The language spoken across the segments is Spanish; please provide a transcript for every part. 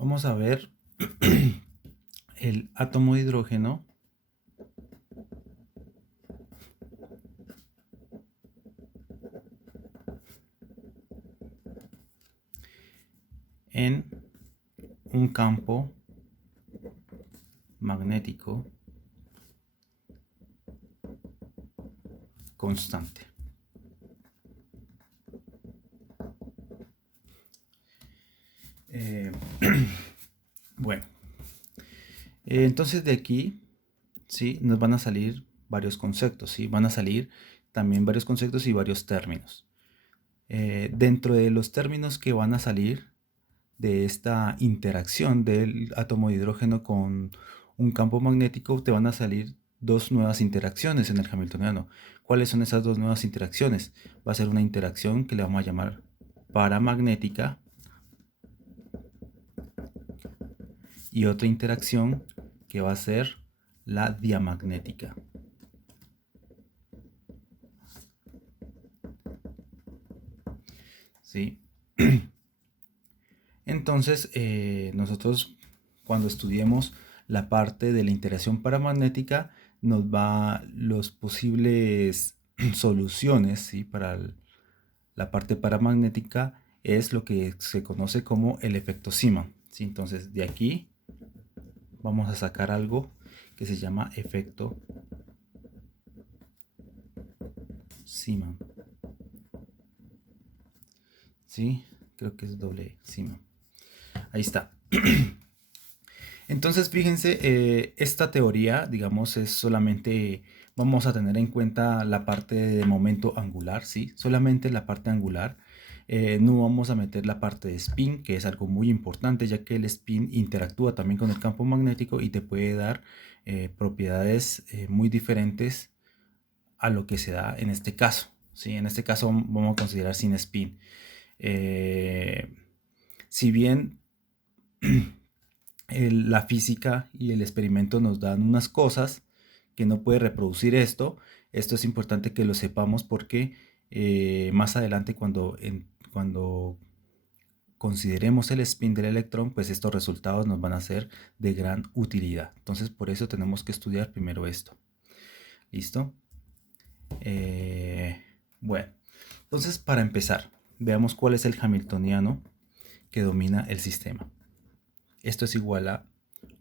Vamos a ver el átomo de hidrógeno en un campo magnético constante. Eh, bueno, entonces de aquí, ¿sí? Nos van a salir varios conceptos, ¿sí? Van a salir también varios conceptos y varios términos. Dentro de los términos que van a salir de esta interacción del átomo de hidrógeno con un campo magnético, te van a salir dos nuevas interacciones en el hamiltoniano. ¿Cuáles son esas dos nuevas interacciones? Va a ser una interacción que le vamos a llamar paramagnética y otra interacción que va a ser la diamagnética. ¿Sí? Entonces, nosotros cuando estudiemos la parte de la interacción paramagnética, nos va los posibles soluciones, ¿sí? Para la parte paramagnética es lo que se conoce como el efecto Zeeman, ¿sí? Entonces, de aquí vamos a sacar algo que se llama efecto Zeeman, ¿sí? Creo que es doble Zeeman. Ahí está. Entonces, fíjense, esta teoría, digamos, es solamente, vamos a tener en cuenta la parte de momento angular, ¿sí? Solamente la parte angular. No vamos a meter la parte de spin, que es algo muy importante, ya que el spin interactúa también con el campo magnético y te puede dar propiedades muy diferentes a lo que se da en este caso, ¿sí? En este caso vamos a considerar sin spin. Si bien la física y el experimento nos dan unas cosas que no puede reproducir esto. Esto es importante que lo sepamos porque más adelante cuando consideremos el spin del electrón, pues estos resultados nos van a ser de gran utilidad. Entonces por eso tenemos que estudiar primero esto. ¿Listo? Bueno, entonces para empezar, veamos cuál es el hamiltoniano que domina el sistema. Esto es igual a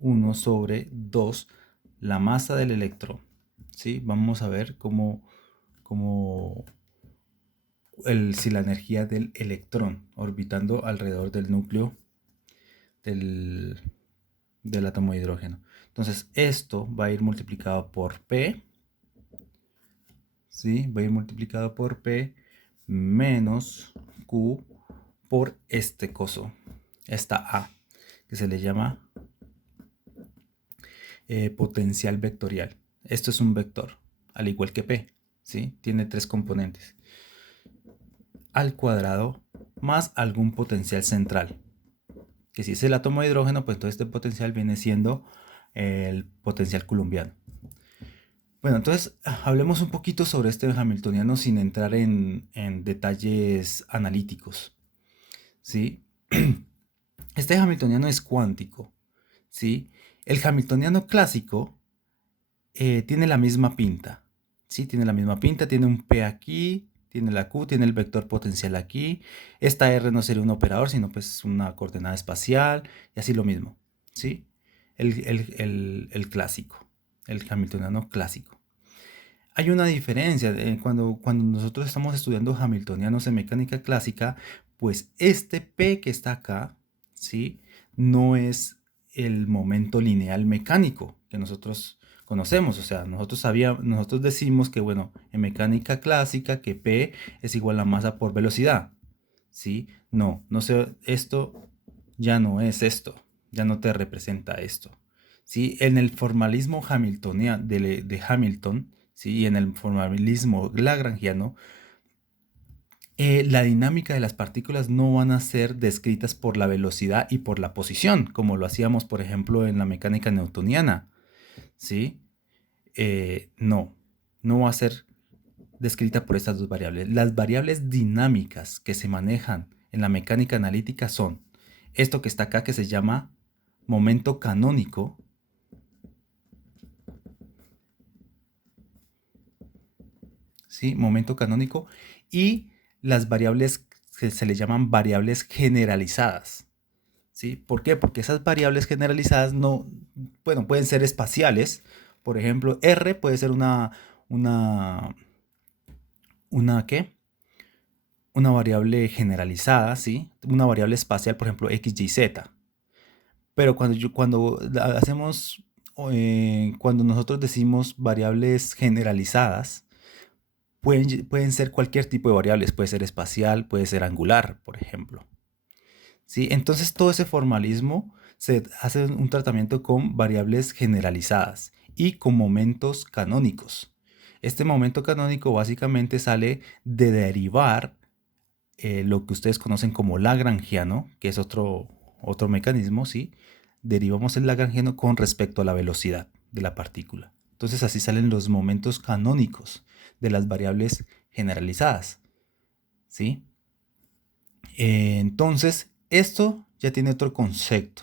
1 sobre 2 la masa del electrón. ¿Sí? Vamos a ver si la energía del electrón orbitando alrededor del núcleo del, del átomo de hidrógeno. Entonces esto va a ir multiplicado por P, ¿sí? Va a ir multiplicado por P menos Q por este coso, esta A, que se le llama potencial vectorial. Esto es un vector, al igual que P, ¿sí? Tiene tres componentes. Al cuadrado más algún potencial central. Que si es el átomo de hidrógeno, pues todo este potencial viene siendo el potencial coulombiano. Bueno, entonces hablemos un poquito sobre este hamiltoniano sin entrar en detalles analíticos, ¿sí? Este hamiltoniano es cuántico, ¿sí? El hamiltoniano clásico tiene la misma pinta, ¿sí? Tiene la misma pinta, tiene un P aquí, tiene la Q, tiene el vector potencial aquí. Esta R no sería un operador, sino pues una coordenada espacial y así lo mismo, ¿sí? El clásico, el hamiltoniano clásico. Hay una diferencia cuando nosotros estamos estudiando hamiltonianos en mecánica clásica, pues este P que está acá, ¿sí? No es el momento lineal mecánico que nosotros conocemos. O sea, nosotros decimos que, bueno, en mecánica clásica que P es igual a masa por velocidad, ¿sí? No sé, esto ya no es esto, ya no te representa esto, ¿sí? En el formalismo hamiltoniano de Hamilton, ¿sí? Y en el formalismo lagrangiano, la dinámica de las partículas no van a ser descritas por la velocidad y por la posición, como lo hacíamos, por ejemplo, en la mecánica newtoniana, ¿sí? No va a ser descrita por estas dos variables. Las variables dinámicas que se manejan en la mecánica analítica son esto que está acá que se llama momento canónico, ¿sí? Momento canónico, y las variables que se le llaman variables generalizadas, ¿sí? ¿Por qué? Porque esas variables generalizadas no, bueno, pueden ser espaciales. Por ejemplo, R puede ser una, ¿qué? Una variable generalizada, ¿sí? Una variable espacial, por ejemplo, X, Y, Z. Pero cuando nosotros decimos variables generalizadas, pueden ser cualquier tipo de variables, puede ser espacial, puede ser angular, por ejemplo. ¿Sí? Entonces todo ese formalismo se hace un tratamiento con variables generalizadas y con momentos canónicos. Este momento canónico básicamente sale de derivar lo que ustedes conocen como lagrangiano, que es otro mecanismo, ¿sí? Derivamos el lagrangiano con respecto a la velocidad de la partícula. Entonces así salen los momentos canónicos de las variables generalizadas, ¿sí? Entonces, esto ya tiene otro concepto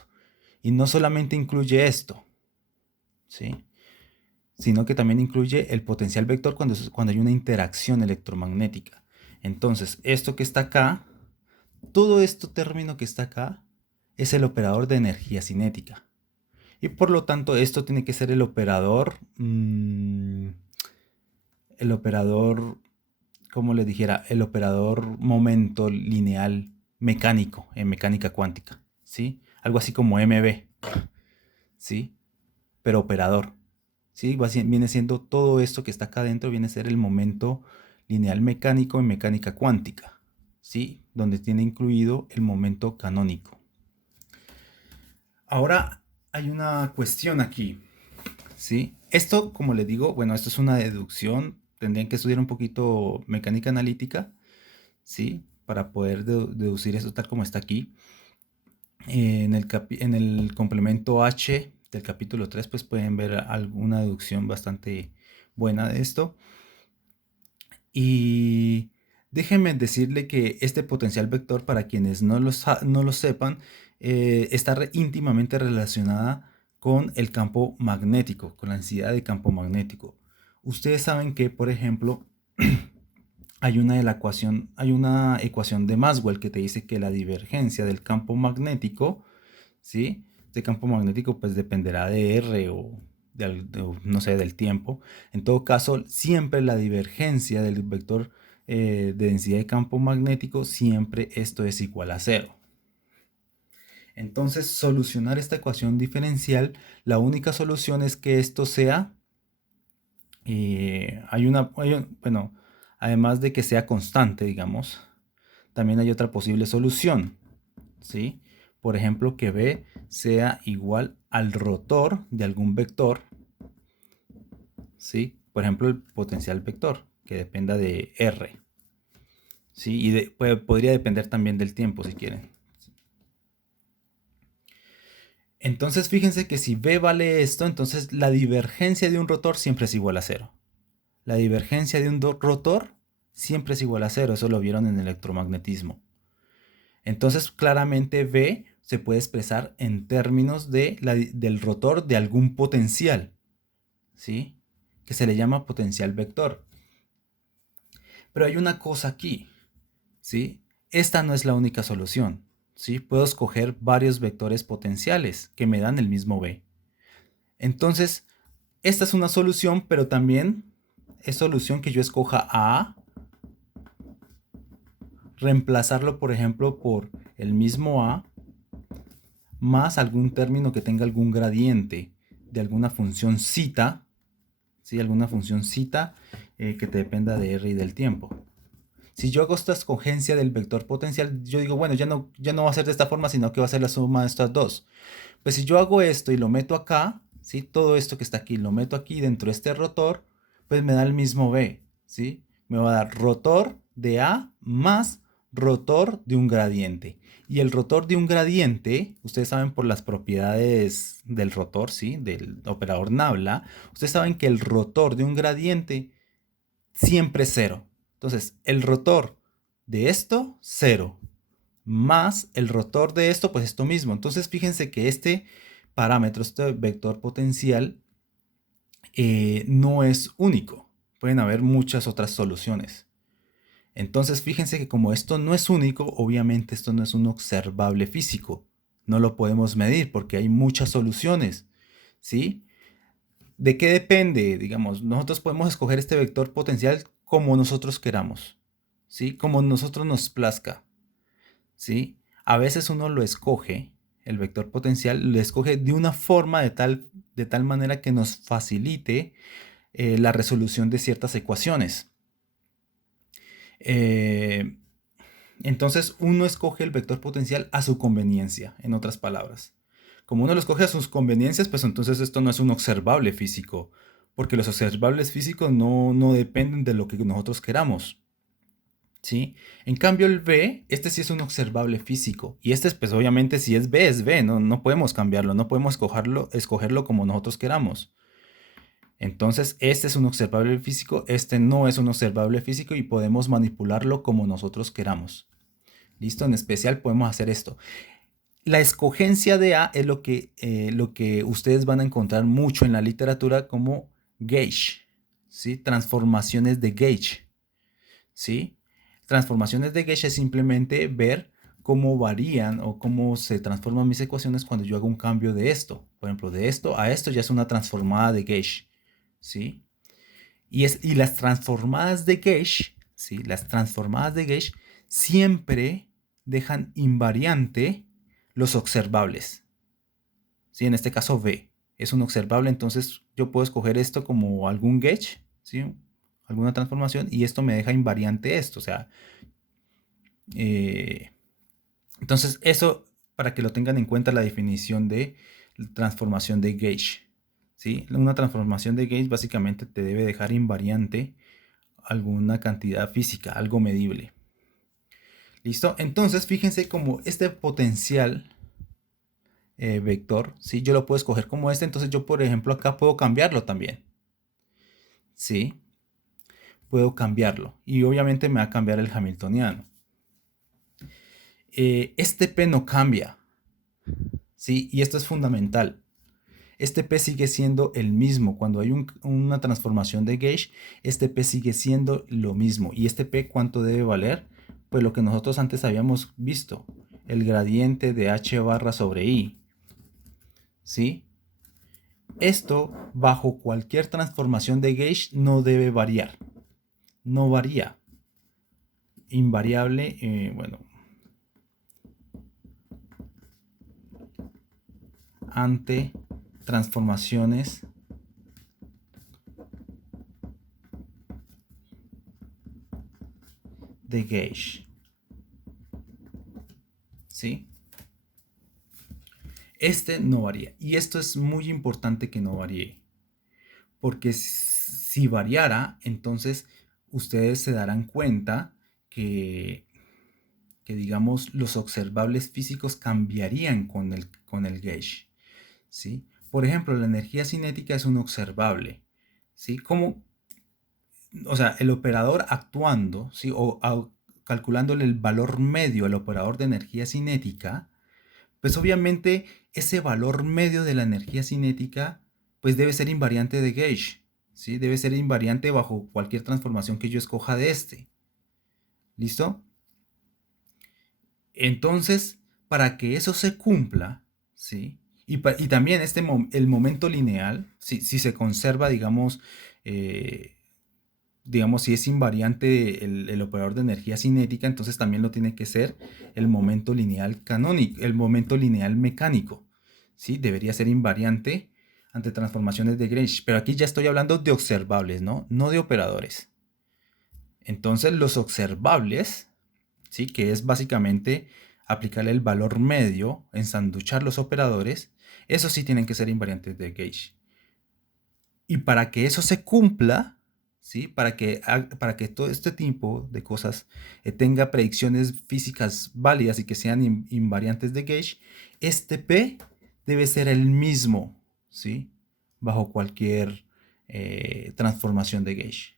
y no solamente incluye esto, ¿sí? Sino que también incluye el potencial vector cuando hay una interacción electromagnética. Entonces, esto que está acá, todo este término que está acá, es el operador de energía cinética. Y por lo tanto, esto tiene que ser el operador, como le dijera, el operador momento lineal mecánico en mecánica cuántica, ¿sí? Algo así como MB, ¿sí? Pero operador, ¿sí? Viene siendo todo esto que está acá adentro, viene a ser el momento lineal mecánico en mecánica cuántica, ¿sí? Donde tiene incluido el momento canónico. Ahora hay una cuestión aquí, ¿sí? Esto, como les digo, bueno, esto es una deducción, tendrían que estudiar un poquito mecánica analítica, ¿sí? Para poder deducir esto tal como está aquí. En el complemento H del capítulo 3, pues pueden ver alguna deducción bastante buena de esto. Y déjenme decirle que este potencial vector, para quienes no lo sepan, está íntimamente relacionada con el campo magnético, con la densidad de campo magnético. Ustedes saben que, por ejemplo, hay una ecuación de Maxwell que te dice que la divergencia del campo magnético, ¿sí? Este campo magnético pues dependerá de R o no sé, del tiempo. En todo caso, siempre la divergencia del vector de densidad de campo magnético, siempre esto es igual a cero. Entonces, solucionar esta ecuación diferencial, la única solución es que esto sea, bueno, además de que sea constante, digamos, también hay otra posible solución, ¿sí? Por ejemplo, que B sea igual al rotor de algún vector, ¿sí? Por ejemplo, el potencial vector, que dependa de R, ¿sí? Y podría depender también del tiempo, si quieren. Entonces, fíjense que si B vale esto, entonces la divergencia de un rotor siempre es igual a cero. La divergencia de un rotor siempre es igual a cero, eso lo vieron en electromagnetismo. Entonces, claramente B se puede expresar en términos del rotor de algún potencial, ¿sí? Que se le llama potencial vector. Pero hay una cosa aquí, ¿sí? Esta no es la única solución, ¿sí? Puedo escoger varios vectores potenciales que me dan el mismo B. Entonces, esta es una solución, pero también es solución que yo escoja A, reemplazarlo, por ejemplo, por el mismo A, más algún término que tenga algún gradiente de alguna función zeta, ¿sí? Alguna función zeta que te dependa de R y del tiempo. Si yo hago esta escogencia del vector potencial, yo digo, bueno, ya no va a ser de esta forma, sino que va a ser la suma de estas dos. Pues si yo hago esto y lo meto acá, ¿sí? Todo esto que está aquí, lo meto aquí dentro de este rotor, pues me da el mismo B, ¿sí? Me va a dar rotor de A más rotor de un gradiente. Y el rotor de un gradiente, ustedes saben por las propiedades del rotor, ¿sí? Del operador Nabla, ustedes saben que el rotor de un gradiente siempre es cero. Entonces, el rotor de esto, cero, más el rotor de esto, pues esto mismo. Entonces fíjense que este parámetro, este vector potencial, no es único. Pueden haber muchas otras soluciones. Entonces fíjense que como esto no es único, obviamente esto no es un observable físico. No lo podemos medir porque hay muchas soluciones, ¿sí? ¿De qué depende? Digamos, nosotros podemos escoger este vector potencial como nosotros queramos, ¿sí? Como nosotros nos plazca, ¿sí? A veces uno lo escoge, el vector potencial, lo escoge de una forma de tal manera que nos facilite la resolución de ciertas ecuaciones. Eh, entonces uno escoge el vector potencial a su conveniencia, en otras palabras. Como uno lo escoge a sus conveniencias, pues entonces esto no es un observable físico, porque los observables físicos no dependen de lo que nosotros queramos, ¿sí? En cambio el B, este sí es un observable físico, y este pues obviamente si es B, no podemos cambiarlo, no podemos escogerlo como nosotros queramos. Entonces, este es un observable físico, este no es un observable físico y podemos manipularlo como nosotros queramos. ¿Listo? En especial podemos hacer esto. La escogencia de A es lo que ustedes van a encontrar mucho en la literatura como gauge, ¿sí? Transformaciones de gauge, ¿sí? Transformaciones de gauge es simplemente ver cómo varían o cómo se transforman mis ecuaciones cuando yo hago un cambio de esto. Por ejemplo, de esto a esto ya es una transformada de gauge, ¿sí? Y las transformadas de gauge, ¿sí? Las transformadas de gauge siempre dejan invariante los observables. ¿Sí? En este caso B es un observable, entonces yo puedo escoger esto como algún gauge, ¿sí? Alguna transformación, y esto me deja invariante esto. O sea, entonces eso para que lo tengan en cuenta la definición de transformación de gauge. ¿Sí? Una transformación de gauge básicamente te debe dejar invariante alguna cantidad física, algo medible. ¿Listo? Entonces, fíjense como este potencial vector, ¿sí? Yo lo puedo escoger como este, entonces yo, por ejemplo, acá puedo cambiarlo también. ¿Sí? Puedo cambiarlo. Y obviamente me va a cambiar el hamiltoniano. Este P no cambia, ¿sí? Y esto es fundamental. Este P sigue siendo el mismo. Cuando hay una transformación de gauge, este P sigue siendo lo mismo. ¿Y este P cuánto debe valer? Pues lo que nosotros antes habíamos visto, el gradiente de H barra sobre I. ¿Sí? Esto, bajo cualquier transformación de gauge, no debe variar. No varía. Invariable, bueno, ante transformaciones de gauge. ¿Sí? Este no varía. Y esto es muy importante que no varíe. Porque si variara, entonces ustedes se darán cuenta que digamos, los observables físicos cambiarían con el gauge. ¿Sí? Por ejemplo, la energía cinética es un observable. ¿Sí? Como, o sea, el operador actuando, ¿sí? Calculándole el valor medio al operador de energía cinética, pues obviamente ese valor medio de la energía cinética pues debe ser invariante de gauge, ¿sí? Debe ser invariante bajo cualquier transformación que yo escoja de este. ¿Listo? Entonces, para que eso se cumpla, ¿sí? Y también el momento lineal, si se conserva, eh, digamos, si es invariante el operador de energía cinética, entonces también lo tiene que ser el momento lineal canónico, el momento lineal mecánico, ¿sí? Debería ser invariante ante transformaciones de gauge, pero aquí ya estoy hablando de observables, ¿no? No de operadores. Entonces los observables, ¿sí? Que es básicamente aplicarle el valor medio, ensanduchar los operadores, esos sí tienen que ser invariantes de gauge. Y para que eso se cumpla, ¿sí? Para que todo este tipo de cosas tenga predicciones físicas válidas y que sean invariantes de gauge, este P debe ser el mismo, ¿sí? Bajo cualquier transformación de gauge.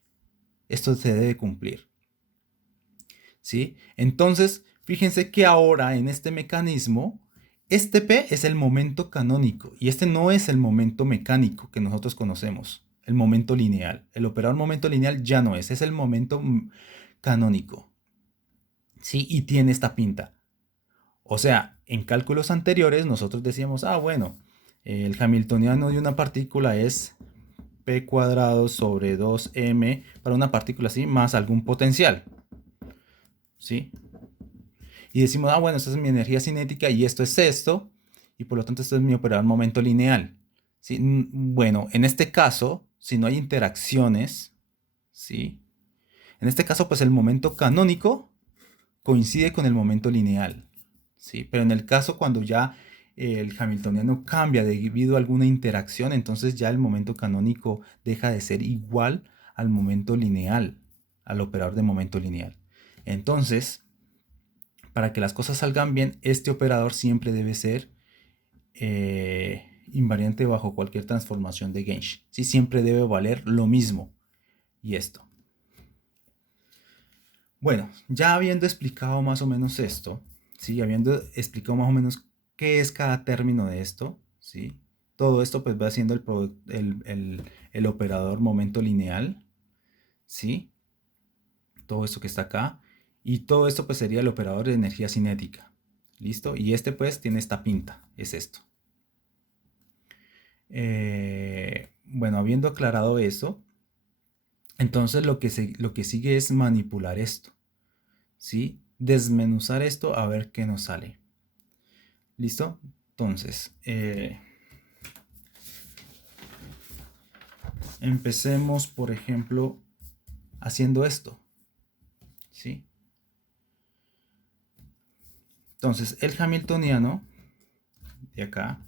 Esto se debe cumplir, ¿sí? Entonces, Fíjense que ahora en este mecanismo, este P es el momento canónico y este no es el momento mecánico que nosotros conocemos, el momento lineal. El operador momento lineal ya no es el momento canónico. ¿Sí? Y tiene esta pinta. O sea, en cálculos anteriores nosotros decíamos, bueno, el hamiltoniano de una partícula es P cuadrado sobre 2m para una partícula así más algún potencial. ¿Sí? Y decimos, bueno, esta es mi energía cinética y esto es esto, y por lo tanto esto es mi operador momento lineal. ¿Sí? Bueno, en este caso, si no hay interacciones, ¿sí? En este caso, pues el momento canónico coincide con el momento lineal, ¿sí? Pero en el caso cuando ya el hamiltoniano cambia debido a alguna interacción, entonces ya el momento canónico deja de ser igual al momento lineal, al operador de momento lineal. Entonces, para que las cosas salgan bien, este operador siempre debe ser invariante bajo cualquier transformación de Gensch. ¿Sí? Siempre debe valer lo mismo. Y esto. Bueno, ya habiendo explicado más o menos esto, ¿sí? Habiendo explicado más o menos qué es cada término de esto, ¿sí? Todo esto pues va siendo el operador momento lineal, ¿sí? Todo esto que está acá. Y todo esto pues sería el operador de energía cinética. ¿Listo? Y este pues tiene esta pinta, es esto. Bueno, habiendo aclarado eso, entonces lo que sigue es manipular esto, ¿sí? Desmenuzar esto a ver qué nos sale. ¿Listo? Entonces, empecemos, por ejemplo, haciendo esto, ¿sí? Entonces, el hamiltoniano de acá,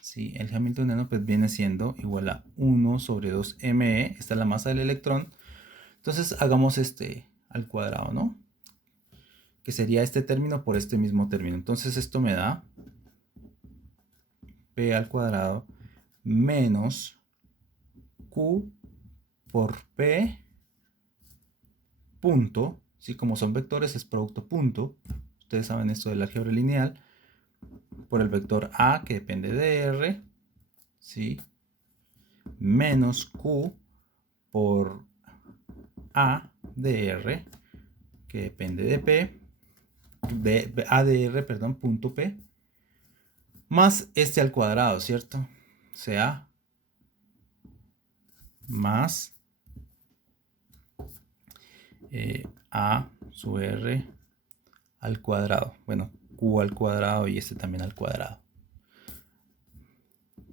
¿sí? El hamiltoniano pues viene siendo igual a 1 sobre 2me, esta es la masa del electrón. Entonces, hagamos este al cuadrado, ¿no? Que sería este término por este mismo término. Entonces, esto me da p al cuadrado menos q por p punto, ¿sí? Como son vectores es producto punto, ustedes saben esto del álgebra lineal, por el vector a que depende de r, ¿sí? Menos q por a de r que depende de p, de a de r, perdón, punto p, más este al cuadrado, ¿cierto? O sea, más a sub r al cuadrado. Bueno, q al cuadrado y este también al cuadrado.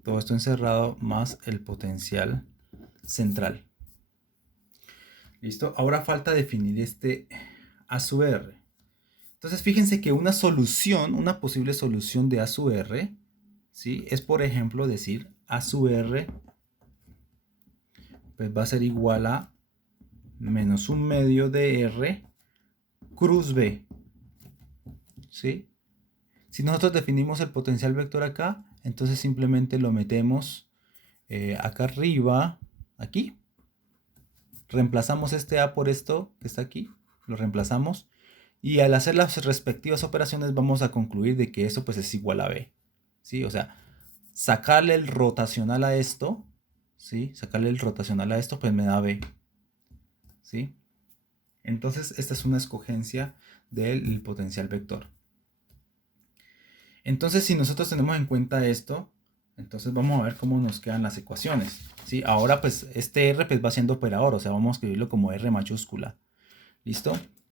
Todo esto encerrado más el potencial central. ¿Listo? Ahora falta definir este a sub r. Entonces fíjense que una solución, una posible solución de a sub r, ¿sí? Es por ejemplo decir a sub r pues va a ser igual a menos un medio de r cruz b, ¿sí? Si nosotros definimos el potencial vector acá, entonces simplemente lo metemos acá arriba, aquí. Reemplazamos este a por esto que está aquí, lo reemplazamos. Y al hacer las respectivas operaciones vamos a concluir de que eso pues es igual a b, ¿sí? O sea, sacarle el rotacional a esto, ¿sí? Sacarle el rotacional a esto pues me da b, ¿sí? Entonces esta es una escogencia del potencial vector. Entonces, si nosotros tenemos en cuenta esto, entonces vamos a ver cómo nos quedan las ecuaciones, ¿sí? Ahora, pues, este R pues, va siendo operador, o sea, vamos a escribirlo como R mayúscula. ¿Listo?